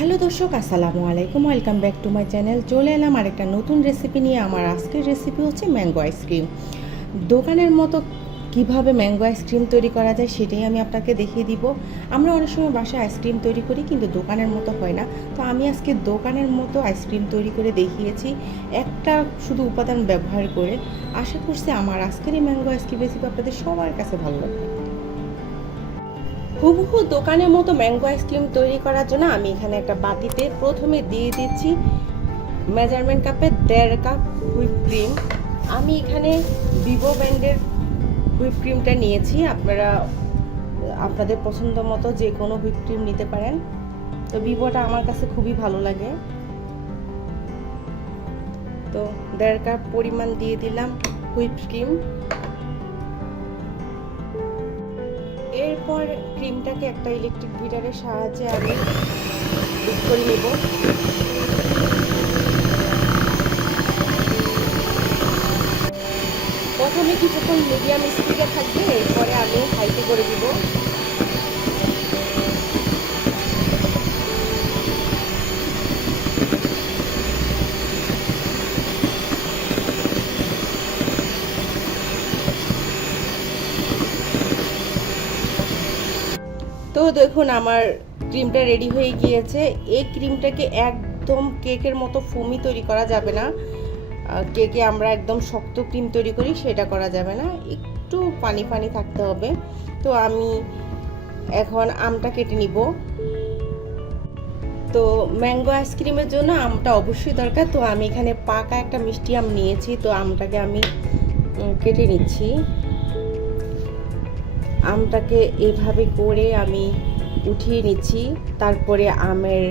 Hello দর্শক, আসসালামু আলাইকুম। Welcome back to my channel. চলে এলাম আরেকটা নতুন রেসিপি নিয়ে। আমার আজকের রেসিপি হচ্ছে ম্যাঙ্গো আইসক্রিম। দোকানের মতো কিভাবে ম্যাঙ্গো আইসক্রিম তৈরি করা যায় সেটাই আমি আপনাকে দেখিয়ে দিব। আমরা অনেক সময় বাসায় আইসক্রিম তৈরি করি, কিন্তু দোকানের মতো হয় না। তো আমি আজকে দোকানের মতো আইসক্রিম তৈরি করে দেখিয়েছি, একটা শুধু উপাদান ব্যবহার করে। আশা করছি আমার আজকের এই ম্যাঙ্গো আইসক্রিম রেসিপি আপনাদের সবার কাছে ভালো লাগবে। হুবহু দোকানের মতো ম্যাঙ্গো আইসক্রিম তৈরি করার জন্য আমি এখানে একটা বাটিতে প্রথমে দিয়ে দিচ্ছি মেজারমেন্ট কাপে 1.5 কাপ হুইপ ক্রিম। আমি এখানে ভিভো ব্র্যান্ডের হুইপ ক্রিমটা নিয়েছি। আপনারা আপনাদের পছন্দ মতো যে কোনো হুইপ ক্রিম নিতে পারেন। তো ভিভোটা আমার কাছে খুবই ভালো লাগে। তো 1.5 কাপ পরিমাণ দিয়ে দিলাম হুইপ ক্রিম। এরপর ক্রিমটাকে একটা ইলেকট্রিক বিটারের সাহায্যে আমি বিট করে নেব। প্রথমে কিছুক্ষণ মিডিয়াম স্পিডে থাকবে, এরপরে আমি হাইতে করে দিব। তো দেখুন আমার ক্রিমটা রেডি হয়ে গিয়েছে। এই ক্রিমটাকে একদম কেকের মতো ফোমি তৈরি করা যাবে না। কেকে আমরা একদম শক্ত ক্রিম তৈরি করি, সেটা করা যাবে না, একটু পানি পানি থাকতে হবে। তো আমি এখন আমটা কেটে নিব। তো ম্যাঙ্গো আইসক্রিমের জন্য আমটা অবশ্যই দরকার। তো আমি এখানে পাকা একটা মিষ্টি আম নিয়েছি। তো আমটাকে আমি কেটে নিচ্ছি। আমটাকে এভাবে করে আমি উঠিয়ে নিচ্ছি। তারপরে আমের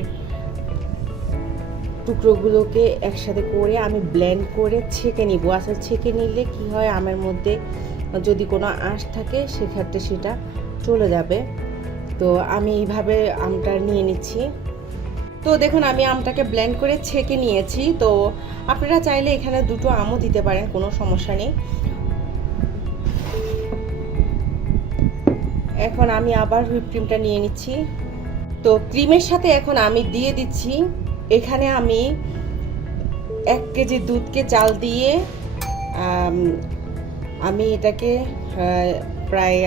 টুকরোগুলোকে একসাথে করে আমি ব্লেন্ড করে ছেঁকে নিব। আসলে ছেঁকে নিলে কি হয়, আমের মধ্যে যদি কোনো আঁশ থাকে সেক্ষেত্রে সেটা চলে যাবে। তো আমি এইভাবে আমটা নিয়ে নিচ্ছি। তো দেখুন আমি আমটাকে ব্লেন্ড করে ছেঁকে নিয়েছি। তো আপনারা চাইলে এখানে দুটো আমও দিতে পারেন, কোনো সমস্যা নেই। এখন আমি আবার হুইপ ক্রিমটা নিয়ে নিচ্ছি। তো ক্রিমের সাথে এখন আমি দিয়ে দিচ্ছি, এখানে আমি 1 কেজি দুধকে চাল দিয়ে আমি এটাকে প্রায়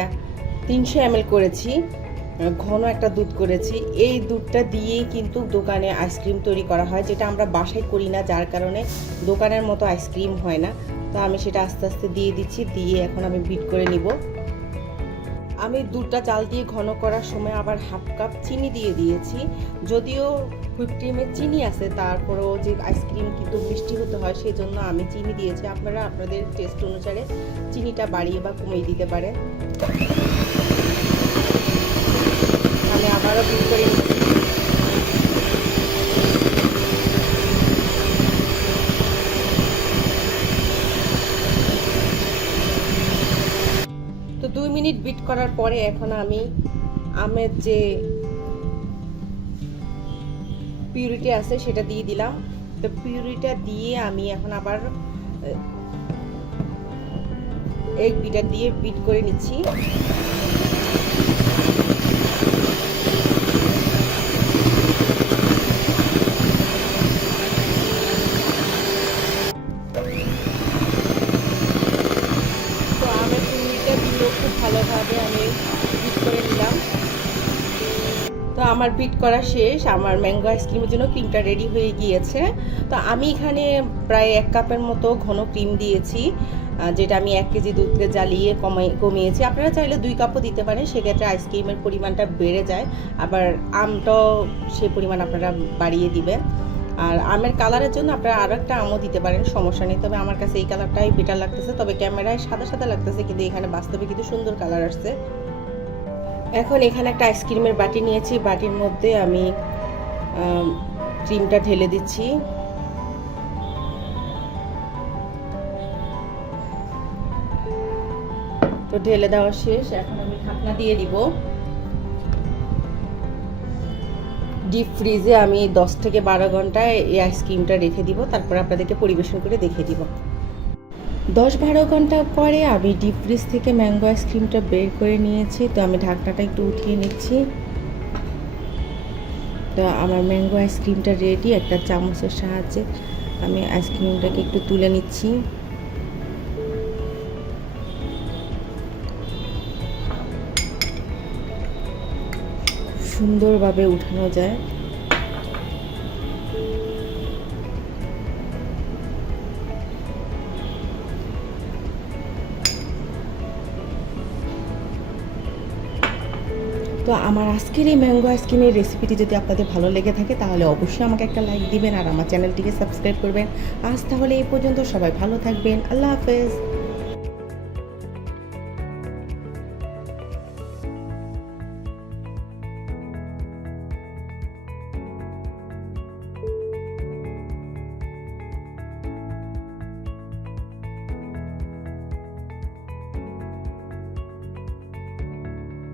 300 ml করেছি, ঘন একটা দুধ করেছি। এই দুধটা দিয়েই কিন্তু দোকানে আইসক্রিম তৈরি করা হয়, যেটা আমরা বাসায় করি না, যার কারণে দোকানের মতো আইসক্রিম হয় না। তো আমি সেটা আস্তে আস্তে দিয়ে দিচ্ছি, দিয়ে এখন আমি বিট করে নিব। আমি দুধটা চাল দিয়ে ঘন করার সময় আবার 1/2 কাপ চিনি দিয়ে দিয়েছি। যদিও হুইপ ক্রিমে চিনি আছে, তারপরেও যে আইসক্রিম কিন্তু মিষ্টি হতে হয়, সেই জন্য আমি চিনি দিয়েছি। আপনারা আপনাদের টেস্ট অনুসারে চিনিটা বাড়িয়ে বা কমিয়ে দিতে পারেন। আমি আবারও বিট করে নিচ্ছি। তো 2 মিনিট বিট করার পরে এখন আমি আমের যে পিউরিটি আছে সেটা দিয়ে দিলাম। তো পিউরিটা দিয়ে আমি এখন আবার এক বিটার দিয়ে বিট করে নিচ্ছি। তো আমের পিউরিটা দিয়ে খুব ভালোভাবে আমি বিট করে নিলাম। তো আমার বিট করা শেষ। আমার ম্যাঙ্গো আইসক্রিমের জন্য ক্রিমটা রেডি হয়ে গিয়েছে। তো আমি এখানে প্রায় 1 কাপের মতো ঘন ক্রিম দিয়েছি, যেটা আমি 1 কেজি দুধকে জ্বালিয়ে কমিয়েছি। আপনারা চাইলে 2 কাপও দিতে পারেন, সেক্ষেত্রে আইসক্রিমের পরিমাণটা বেড়ে যায়। আবার আমটাও সে পরিমাণ আপনারা বাড়িয়ে দিবেন। আর আমের কালারের জন্য আপনারা আরও একটা আমও দিতে পারেন, সমস্যা নেই। তবে আমার কাছে এই কালারটাই বেটার লাগতেছে। তবে ক্যামেরায় সাদা সাদা লাগতেছে, কিন্তু এখানে বাস্তবে কিন্তু সুন্দর কালার আসছে। এখন এখানে একটা আইসক্রিমের বাটি নিয়েছি, বাটির মধ্যে আমি ক্রিমটা ঢেলে দিচ্ছি। তো ঢেলে দেওয়া শেষ। এখন আমি ঢাকনা দিয়ে দিব। ডিপ ফ্রিজে আমি 10 থেকে 12 ঘন্টা এই আইসক্রিমটা রেখে দিব, তারপর আপনাদেরকে পরিবেশন করে দেখিয়ে দিব। 10-12 ঘন্টা পরে আমি ডিপ ফ্রিজ থেকে ম্যাঙ্গো আইসক্রিমটা বের করে নিয়েছি। তো আমি ঢাকনাটা একটু উঠিয়ে নিচ্ছি। তো আমার ম্যাঙ্গো আইসক্রিমটা রেডি। একটা চামচের সাহায্যে আমি আইসক্রিমটাকে একটু তুলে নিচ্ছি। সুন্দরভাবে উঠানো যায়। তো আমার আজকের এই ম্যাঙ্গো আইসক্রিমের রেসিপিটি যদি আপনাদের ভালো লেগে থাকে তাহলে অবশ্যই আমাকে একটা লাইক দিবেন আর আমার চ্যানেলটিকে সাবস্ক্রাইব করবেন। আজ তাহলে এই পর্যন্ত, সবাই ভালো থাকবেন। আল্লাহ হাফেজ।